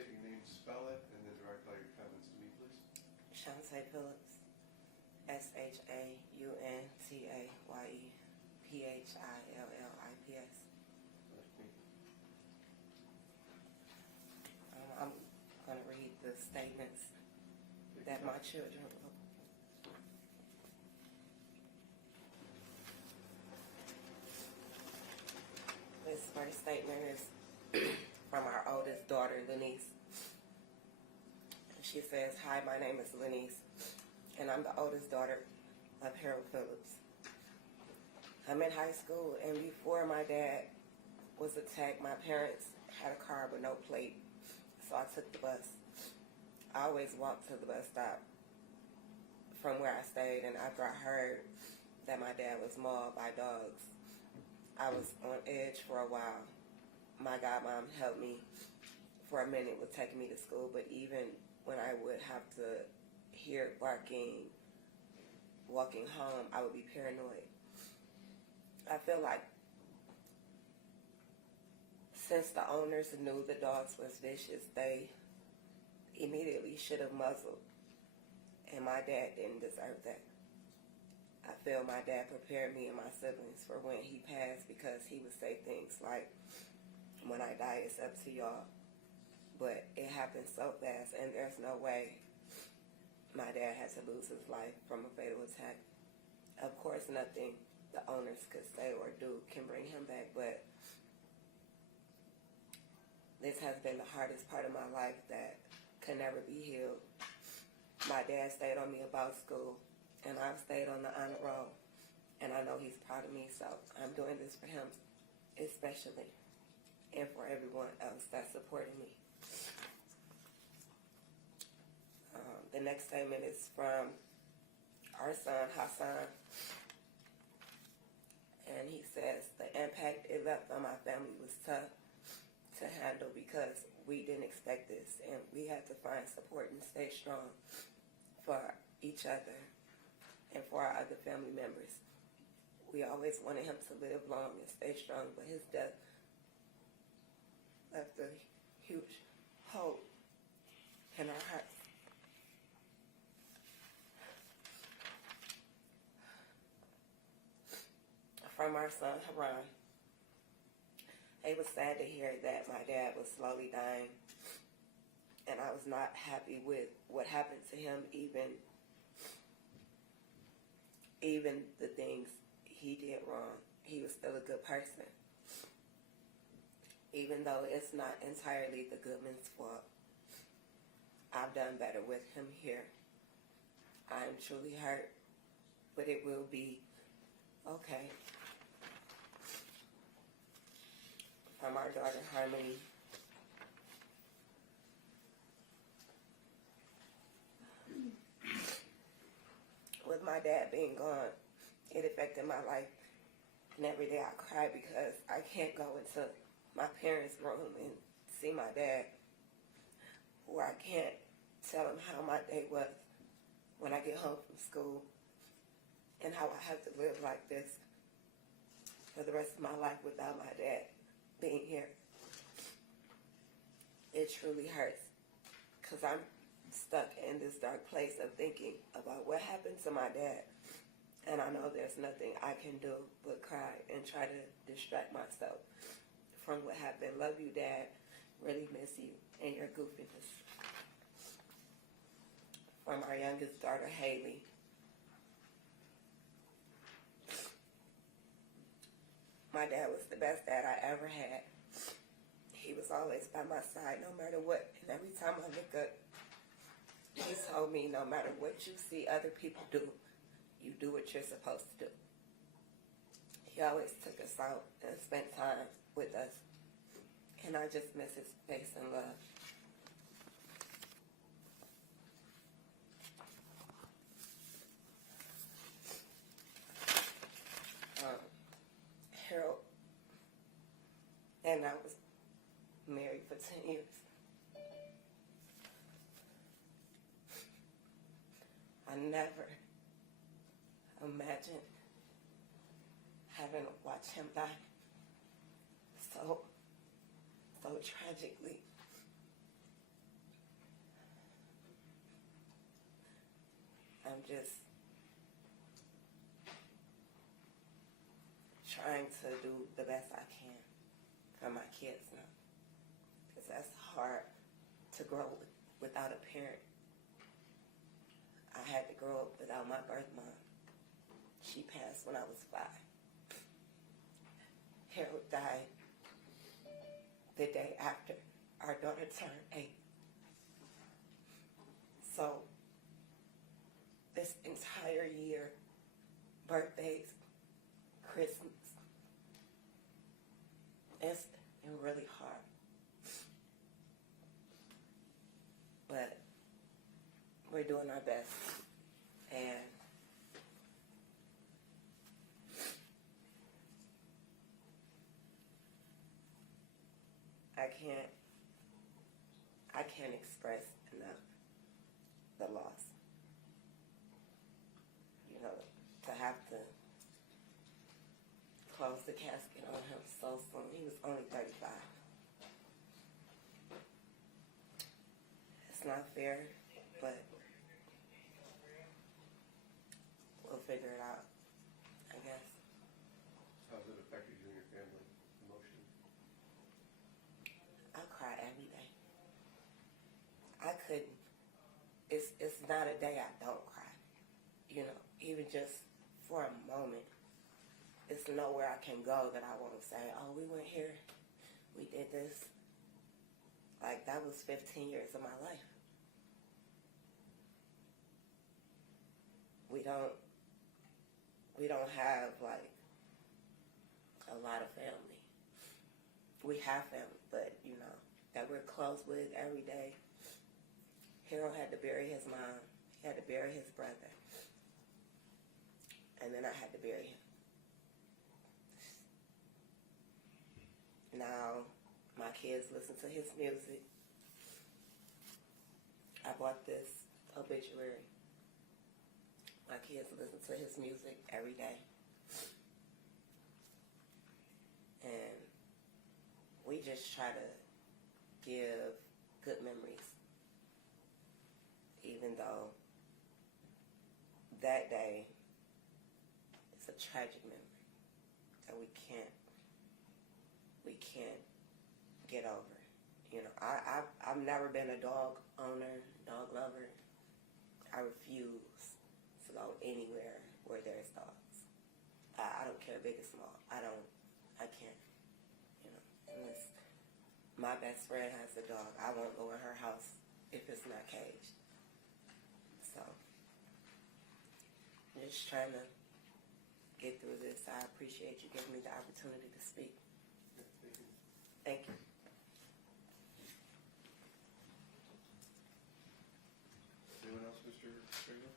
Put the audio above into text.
state your name, spell it, and then direct all your comments to me, please. Shauntaye Phillips. ShauntayePhillips. I'm going to read the statements that my children wrote. This first statement is from our oldest daughter, Lenice. She says, "Hi, my name is Lenice, and I'm the oldest daughter of Haron Phillips. I'm in high school, and before my dad was attacked, my parents had a car with no plate, so I took the bus. I always walked to the bus stop from where I stayed, and after I heard that my dad was mauled by dogs, I was on edge for a while. My godmom helped me for a minute with taking me to school, but even when I would have to hear barking walking home, I would be paranoid. I feel like since the owners knew the dogs was vicious, they immediately should have muzzled, and my dad didn't deserve that. I feel my dad prepared me and my siblings for when he passed, because he would say things like, 'When I die, it's up to y'all.' But it happened so fast, and there's no way my dad had to lose his life from a fatal attack. Of course, nothing the owners could say or do can bring him back, but this has been the hardest part of my life that could never be healed. My dad stayed on me about school, and I've stayed on the honor roll, and I know he's proud of me, so I'm doing this for him especially, and for everyone else that supported me." The next statement is from our son, Haron, and he says, "The impact it left on my family was tough to handle because we didn't expect this, and we had to find support and stay strong for each other and for our other family members. We always wanted him to live long and stay strong, but his death left a huge hole in our hearts. From our son, Haron. It was sad to hear that my dad was slowly dying, and I was not happy with what happened to him, even the things he did wrong. He was still a good person. Even though it's not entirely the good man's fault, I've done better with him here. I am truly hurt, but it will be okay." From our daughter, Harmony. With my dad being gone, it affected my life, and every day I cry because I can't go into my parents' room and see my dad, or I can't tell him how my day was when I get home from school, and how I have to live like this for the rest of my life without my dad being here. It truly hurts, because I'm stuck in this dark place of thinking about what happened to my dad, and I know there's nothing I can do but cry and try to distract myself from what happened. Love you, Dad. Really miss you and your goofiness. From our youngest daughter, Haley. My dad was the best dad I ever had. He was always by my side no matter what, and every time I look up, he told me, no matter what you see other people do, you do what you're supposed to do. He always took us out and spent time with us, and I just miss his face and love. Harold and I was married for 10 years. I never imagined having to watch him die so tragically. I'm just trying to do the best I can for my kids now. Because that's hard to grow without a parent. I had to grow up without my birth mom. She passed when I was 5. Harold died the day after our daughter turned 8. So this entire year, birthdays, Christmas, it's been really hard. But we're doing our best. And I can't express enough the loss. You know, to have to close the casket on him so soon. He was only 35. It's not fair, but we'll figure it out, I guess. How's it affected you and your family emotionally? I cry every day. I couldn't. It's not a day I don't cry. You know, even just for a moment. It's nowhere I can go that I won't say, oh, we went here, we did this. Like, that was 15 years of my life. We don't have, like, a lot of family. We have family, but, you know, that we're close with every day. Harold had to bury his mom. He had to bury his brother. And then I had to bury him. Now, my kids listen to his music. I bought this obituary. My kids listen to his music every day. And we just try to give good memories. Even though that day is a tragic memory that we can't get over. You know, I've never been a dog owner, dog lover. I refuse to go anywhere where there's dogs. I don't care big or small. I can't. You know, unless my best friend has a dog, I won't go in her house if it's not caged. So, just trying to get through this. I appreciate you giving me the opportunity to speak. Thank you. Anyone else, Mr. Stringer?